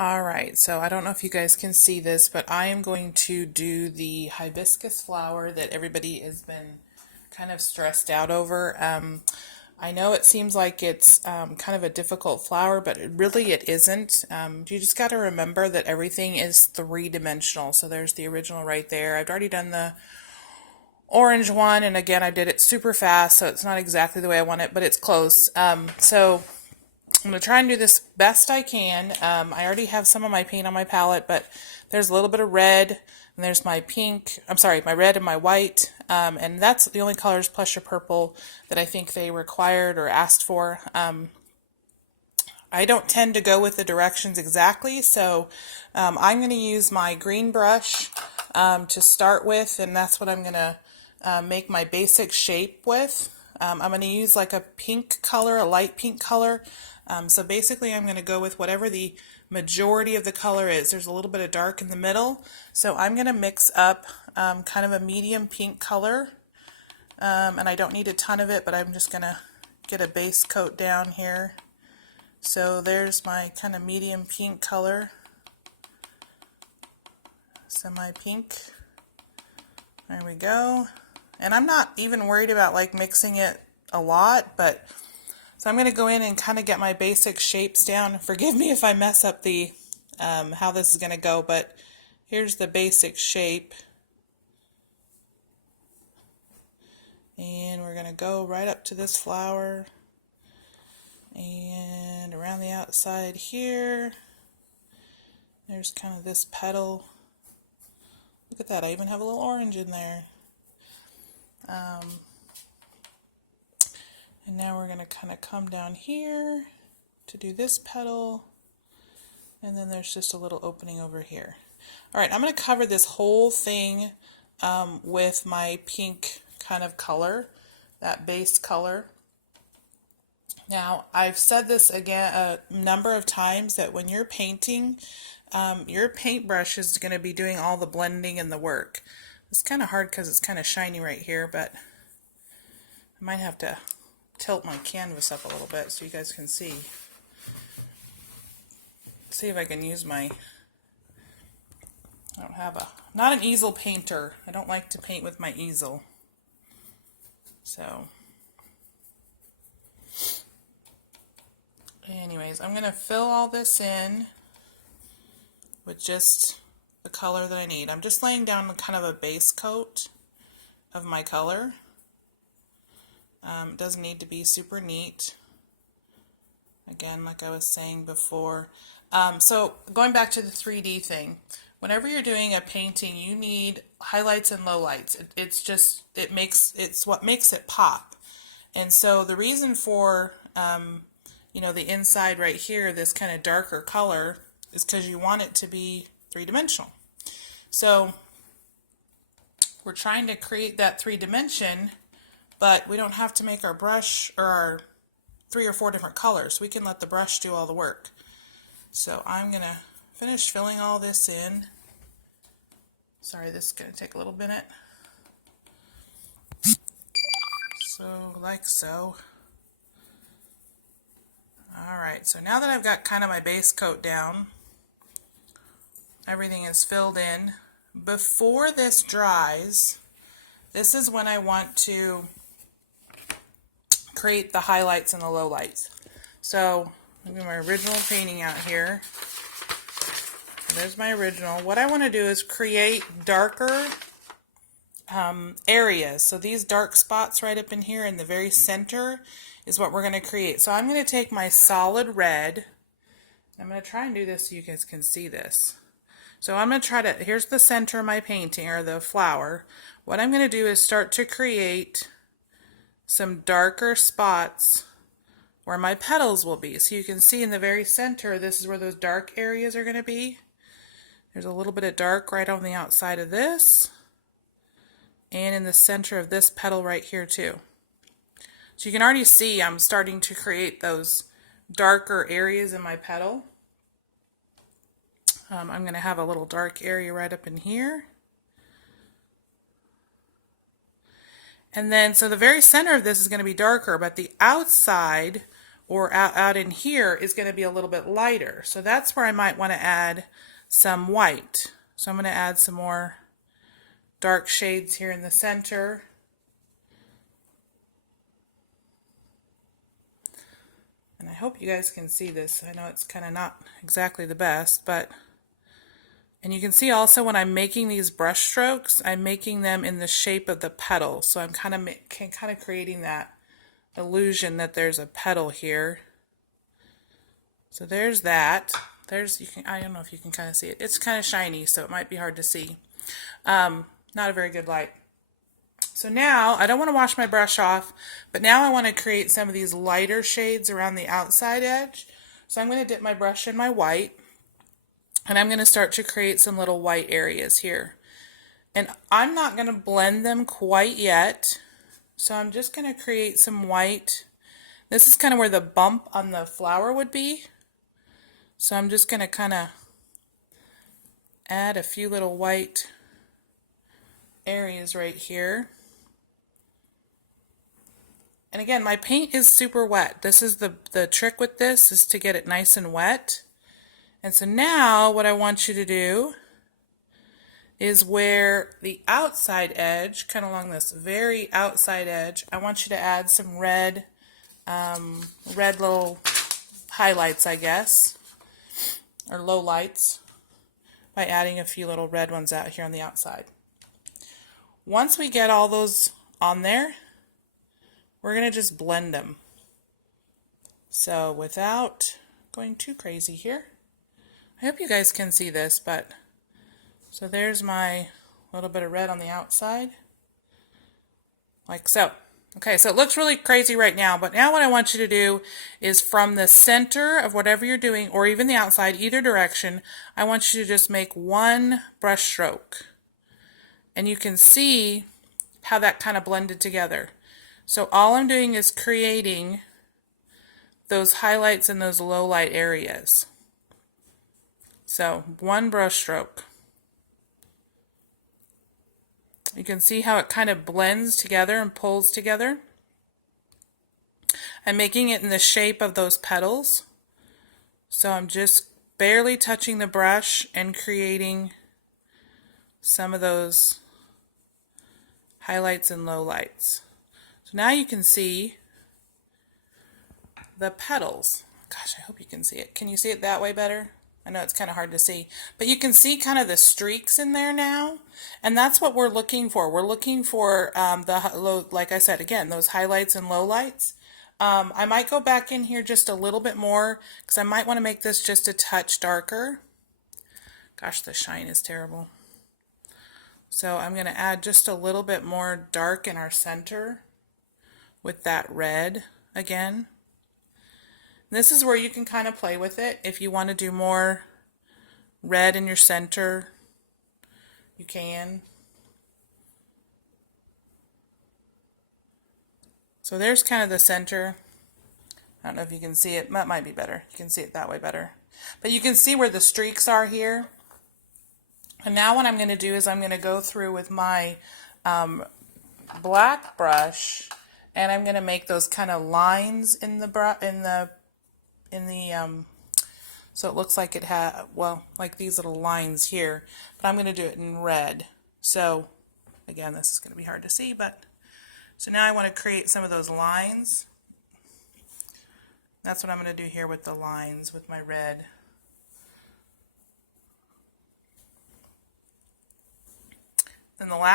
All right, so I don't know if you guys can see this, but I am going to do the hibiscus flower that everybody has been kind of stressed out over. I know it seems like it's kind of a difficult flower, but it isn't. You just got to remember that everything is three-dimensional. So there's the original right there. I've already done the orange one, and again, I did it super fast, so it's not exactly the way I want it, but it's close. So I'm going to try and do this best I can. I already have some of my paint on my palette, but there's a little bit of red, and there's my pink, I'm sorry, my red and my white, and that's the only colors plus your purple that I think they required or asked for. I don't tend to go with the directions exactly, so I'm going to use my green brush to start with, and that's what I'm going to make my basic shape with. I'm going to use like a pink color, a light pink color. So basically I'm going to go with whatever the majority of the color is. There's a little bit of dark in the middle, so I'm going to mix up kind of a medium pink color, and I don't need a ton of it, but I'm just going to get a base coat down here. So there's my kind of medium pink color, semi-pink. There we go. And I'm not even worried about like mixing it a lot, but so I'm going to go in and kind of get my basic shapes down. Forgive me if I mess up the how this is going to go, but here's the basic shape. And we're going to go right up to this flower and around the outside here. There's kind of this petal. Look at that, I even have a little orange in there. And now we're going to kind of come down here to do this petal, and then there's just a little opening over here. All right, I'm going to cover this whole thing with my pink kind of color, that base color. Now, I've said this again a number of times that when you're painting, your paintbrush is going to be doing all the blending and the work. It's kind of hard because it's kind of shiny right here, but I might have to tilt my canvas up a little bit so you guys can see. See if I can use my, I don't have a, not an easel painter. I don't like to paint with my easel. So, anyways, I'm going to fill all this in with just the color that I need. I'm just laying down kind of a base coat of my color. It doesn't need to be super neat. Again, like I was saying before. So going back to the 3D thing, whenever you're doing a painting, you need highlights and lowlights. It's what makes it pop. And so the reason for, the inside right here, this kind of darker color, is because you want it to be three-dimensional. So we're trying to create that 3-dimension, but we don't have to make our brush or our 3 or 4 different colors. We can let the brush do all the work. So I'm going to finish filling all this in. Sorry, this is going to take a little minute. So, like so. Alright, so now that I've got kind of my base coat down, everything is filled in. Before this dries, this is when I want to create the highlights and the lowlights. So, I'm going to my original painting out here. There's my original. What I want to do is create darker areas. So these dark spots right up in here in the very center is what we're going to create. So I'm going to take my solid red. I'm going to try and do this so you guys can see this. So I'm going to try to, here's the center of my painting, or the flower. What I'm going to do is start to create some darker spots where my petals will be. So you can see in the very center, this is where those dark areas are going to be. There's a little bit of dark right on the outside of this, and in the center of this petal right here too. So you can already see I'm starting to create those darker areas in my petal. I'm going to have a little dark area right up in here. And then, so the very center of this is going to be darker, but the outside or out in here is going to be a little bit lighter. So that's where I might want to add some white. So I'm going to add some more dark shades here in the center. And I hope you guys can see this. I know it's kind of not exactly the best, but, and you can see also when I'm making these brush strokes, I'm making them in the shape of the petal. So I'm kind of creating that illusion that there's a petal here. So there's that. There's, I don't know if you can kind of see it. It's kind of shiny, so it might be hard to see. Not a very good light. So now, I don't want to wash my brush off, but now I want to create some of these lighter shades around the outside edge. So I'm going to dip my brush in my white, and I'm going to start to create some little white areas here. And I'm not going to blend them quite yet, so I'm just going to create some white. This is kind of where the bump on the flower would be. So I'm just going to kind of add a few little white areas right here. And again, my paint is super wet. This is the trick with this, is to get it nice and wet. And so now what I want you to do is where the outside edge, kind of along this very outside edge, I want you to add some red little highlights, I guess, or low lights, by adding a few little red ones out here on the outside. Once we get all those on there, we're going to just blend them. So without going too crazy here, I hope you guys can see this, but so there's my little bit of red on the outside, like so. Okay, so it looks really crazy right now, but now what I want you to do is from the center of whatever you're doing, or even the outside, either direction, I want you to just make one brush stroke. And you can see how that kind of blended together. So all I'm doing is creating those highlights in those low light areas. So one brush stroke. You can see how it kind of blends together and pulls together. I'm making it in the shape of those petals. So I'm just barely touching the brush and creating some of those highlights and lowlights. So now you can see the petals. Gosh, I hope you can see it. Can you see it that way better? I know it's kind of hard to see, but you can see kind of the streaks in there now, and that's what we're looking for. We're looking for like I said, again, those highlights and lowlights. I might go back in here just a little bit more because I might want to make this just a touch darker. Gosh, the shine is terrible. So I'm going to add just a little bit more dark in our center with that red again. This is where you can kind of play with it. If you want to do more red in your center, you can. So there's kind of the center. I don't know if you can see it. That might be better. You can see it that way better. But you can see where the streaks are here. And now what I'm going to do is I'm going to go through with my black brush, and I'm going to make those kind of lines in the so it looks like it had, well, like these little lines here, but I'm going to do it in red. So again, this is going to be hard to see, but so now I want to create some of those lines. That's what I'm going to do here with the lines with my red. Then the last